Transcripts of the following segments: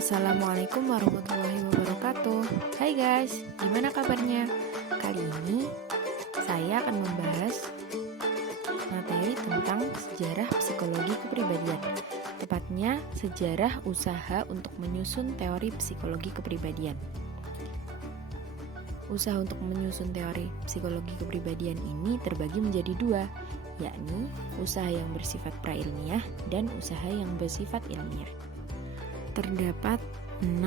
Assalamualaikum warahmatullahi wabarakatuh. Hai guys, gimana kabarnya? Kali ini saya akan membahas materi tentang sejarah psikologi kepribadian. Tepatnya sejarah usaha untuk menyusun teori psikologi kepribadian. Usaha untuk menyusun teori psikologi kepribadian ini terbagi menjadi dua, yakni usaha yang bersifat prailmiah dan usaha yang bersifat ilmiah. Terdapat 6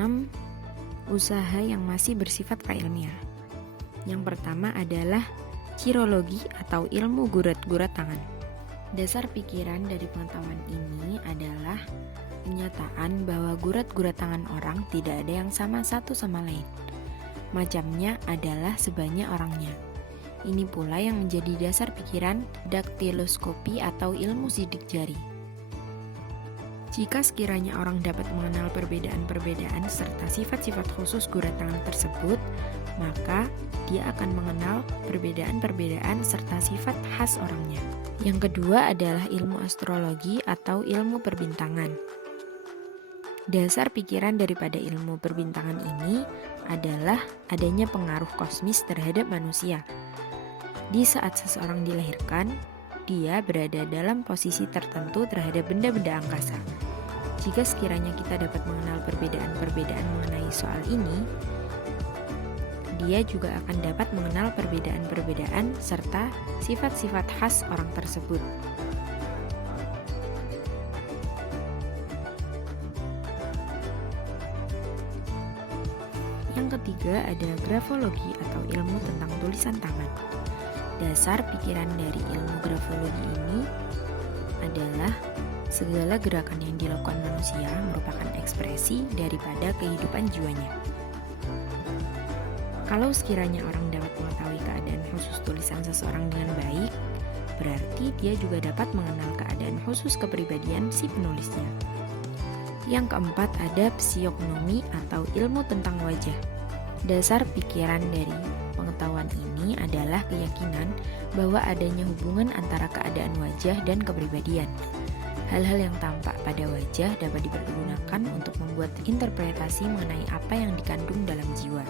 usaha yang masih bersifat prailmiah. Yang pertama adalah cirologi atau ilmu gurat-gurat tangan. Dasar pikiran dari pengetahuan ini adalah penyataan bahwa gurat-gurat tangan orang tidak ada yang sama satu sama lain. Macamnya adalah sebanyak orangnya. Ini pula yang menjadi dasar pikiran daktiloskopi atau ilmu sidik jari. Jika sekiranya orang dapat mengenal perbedaan-perbedaan serta sifat-sifat khusus gurat tangan tersebut, maka dia akan mengenal perbedaan-perbedaan serta sifat khas orangnya. Yang kedua adalah ilmu astrologi atau ilmu perbintangan. Dasar pikiran daripada ilmu perbintangan ini adalah adanya pengaruh kosmis terhadap manusia. Di saat seseorang dilahirkan, dia berada dalam posisi tertentu terhadap benda-benda angkasa. Jika sekiranya kita dapat mengenal perbedaan-perbedaan mengenai soal ini, dia juga akan dapat mengenal perbedaan-perbedaan serta sifat-sifat khas orang tersebut. Yang ketiga ada grafologi atau ilmu tentang tulisan tangan. Dasar pikiran dari ilmu grafologi ini adalah segala gerakan yang dilakukan manusia merupakan ekspresi daripada kehidupan jiwanya. Kalau sekiranya orang dapat mengetahui keadaan khusus tulisan seseorang dengan baik, berarti dia juga dapat mengenal keadaan khusus kepribadian si penulisnya. Yang keempat ada psiognomi atau ilmu tentang wajah. Dasar pikiran dari pengetahuan ini adalah keyakinan bahwa adanya hubungan antara keadaan wajah dan kepribadian. Hal-hal yang tampak pada wajah dapat dipergunakan untuk membuat interpretasi mengenai apa yang dikandung dalam jiwa.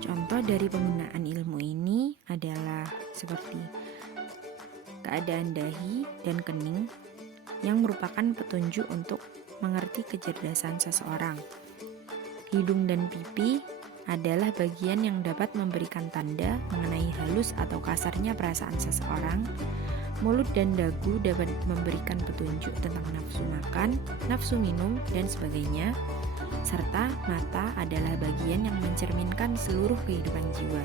Contoh dari penggunaan ilmu ini adalah seperti keadaan dahi dan kening yang merupakan petunjuk untuk mengerti kecerdasan seseorang. Hidung dan pipi adalah bagian yang dapat memberikan tanda mengenai halus atau kasarnya perasaan seseorang. Mulut dan dagu dapat memberikan petunjuk tentang nafsu makan, nafsu minum, dan sebagainya. Serta mata adalah bagian yang mencerminkan seluruh kehidupan jiwa.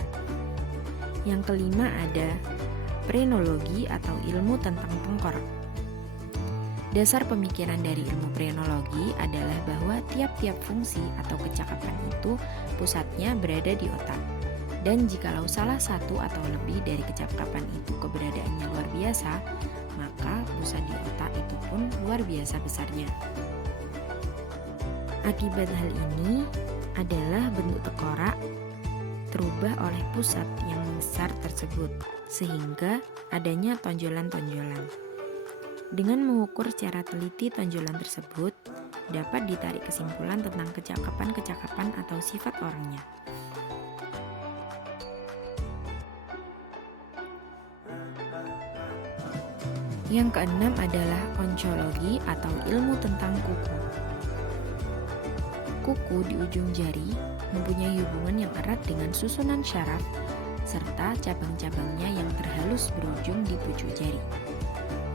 Yang kelima ada prenologi atau ilmu tentang tengkorak. Dasar pemikiran dari ilmu prenologi adalah bahwa tiap-tiap fungsi atau kecakapan itu pusatnya berada di otak. Dan jikalau salah satu atau lebih dari kecakapan itu keberadaannya luar biasa, maka pusat di otak itu pun luar biasa besarnya. Akibat hal ini adalah bentuk tengkorak terubah oleh pusat yang besar tersebut, sehingga adanya tonjolan-tonjolan. Dengan mengukur secara teliti tonjolan tersebut, dapat ditarik kesimpulan tentang kecakapan-kecakapan atau sifat orangnya. Yang keenam adalah oncologi atau ilmu tentang kuku. Kuku di ujung jari mempunyai hubungan yang erat dengan susunan syaraf serta cabang-cabangnya yang terhalus berujung di pucuk jari.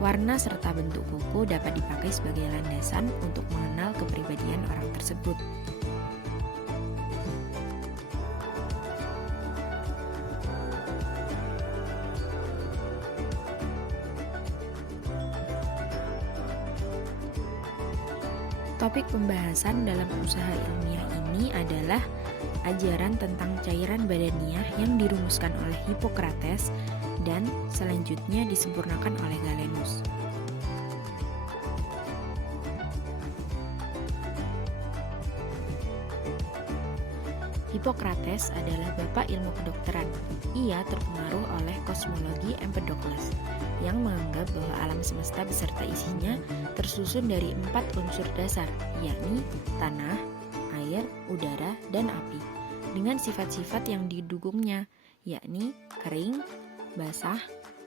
Warna serta bentuk kuku dapat dipakai sebagai landasan untuk mengenal kepribadian orang tersebut. Topik pembahasan dalam usaha ilmiah ini adalah ajaran tentang cairan badaniah yang dirumuskan oleh Hippocrates dan selanjutnya disempurnakan oleh Galenus. Hippocrates adalah bapak ilmu kedokteran. Ia terpengaruh oleh kosmologi Empedokles. yang menganggap bahwa alam semesta beserta isinya tersusun dari 4 unsur dasar, yakni tanah, air, udara, dan api, dengan sifat-sifat yang didukungnya, yakni kering, basah,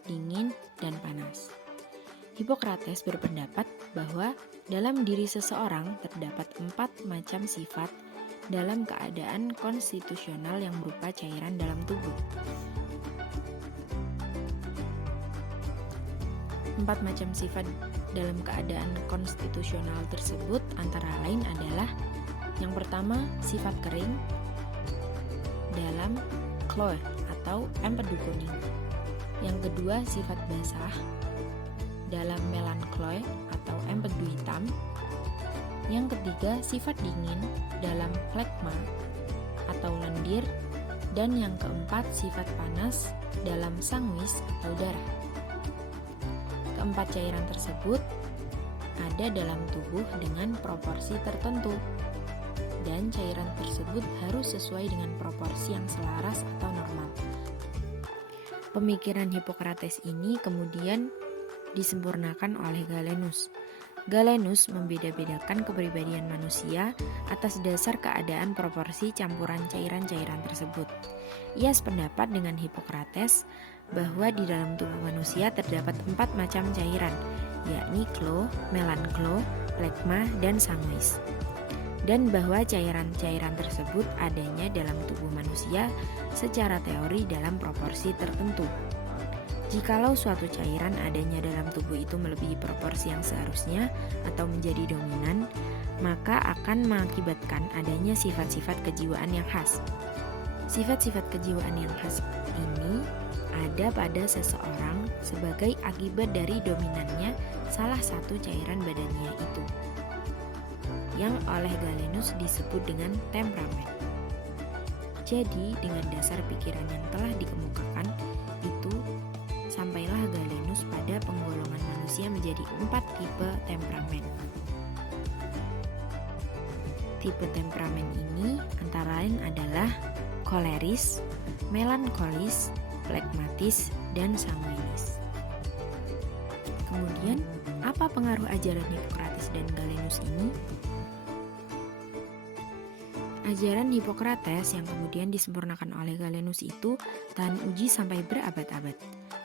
dingin, dan panas. Hippocrates berpendapat bahwa dalam diri seseorang terdapat 4 macam sifat dalam keadaan konstitusional yang berupa cairan dalam tubuh. 4 macam sifat dalam keadaan konstitusional tersebut antara lain adalah: yang pertama, sifat kering dalam chloe atau empedu kuning. Yang kedua, sifat basah dalam melanchloe atau empedu hitam. Yang ketiga, sifat dingin dalam phlegma atau lendir. Dan yang keempat, sifat panas dalam sanguis atau darah. Keempat cairan tersebut ada dalam tubuh dengan proporsi tertentu, dan cairan tersebut harus sesuai dengan proporsi yang selaras atau normal. Pemikiran Hippocrates ini kemudian disempurnakan oleh Galenus. Galenus membeda-bedakan kepribadian manusia atas dasar keadaan proporsi campuran cairan-cairan tersebut. Ia sependapat dengan Hippocrates bahwa di dalam tubuh manusia terdapat 4 macam cairan, yakni chloe, melanchloe, phlegma, dan sanguis. Dan bahwa cairan-cairan tersebut adanya dalam tubuh manusia secara teori dalam proporsi tertentu. Jikalau suatu cairan adanya dalam tubuh itu melebihi proporsi yang seharusnya atau menjadi dominan, maka akan mengakibatkan adanya sifat-sifat kejiwaan yang khas. Sifat-sifat kejiwaan yang khas ini ada pada seseorang sebagai akibat dari dominannya salah satu cairan badannya itu, yang oleh Galenus disebut dengan temperamen. Jadi, dengan dasar pikiran yang telah dikemukakan itu, sampailah Galenus pada penggolongan manusia menjadi 4 tipe temperamen. Tipe temperamen ini antara lain adalah koleris, melankolis, phlegmatis, dan sanguinis. Kemudian, apa pengaruh ajaran Hippocrates dan Galenus ini? Ajaran Hippocrates yang kemudian disempurnakan oleh Galenus itu tahan uji sampai berabad-abad.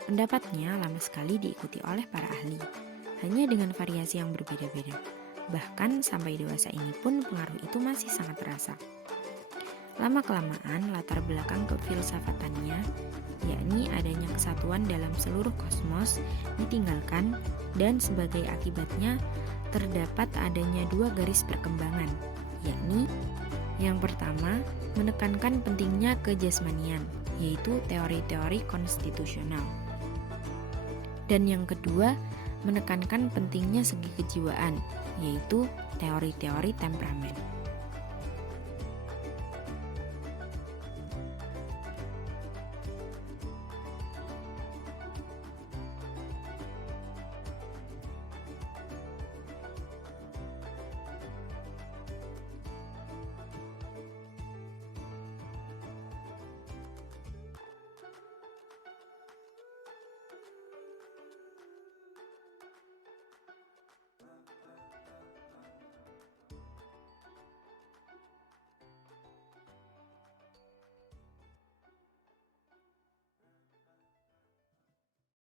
Pendapatnya lama sekali diikuti oleh para ahli, hanya dengan variasi yang berbeda-beda. Bahkan sampai dewasa ini pun pengaruh itu masih sangat terasa. Lama-kelamaan latar belakang kefilsafatannya, yakni adanya kesatuan dalam seluruh kosmos, ditinggalkan, dan sebagai akibatnya terdapat adanya 2 garis perkembangan, yakni yang pertama, menekankan pentingnya kejasmanian, yaitu teori-teori konstitusional. Dan yang kedua, menekankan pentingnya segi kejiwaan, yaitu teori-teori temperamen.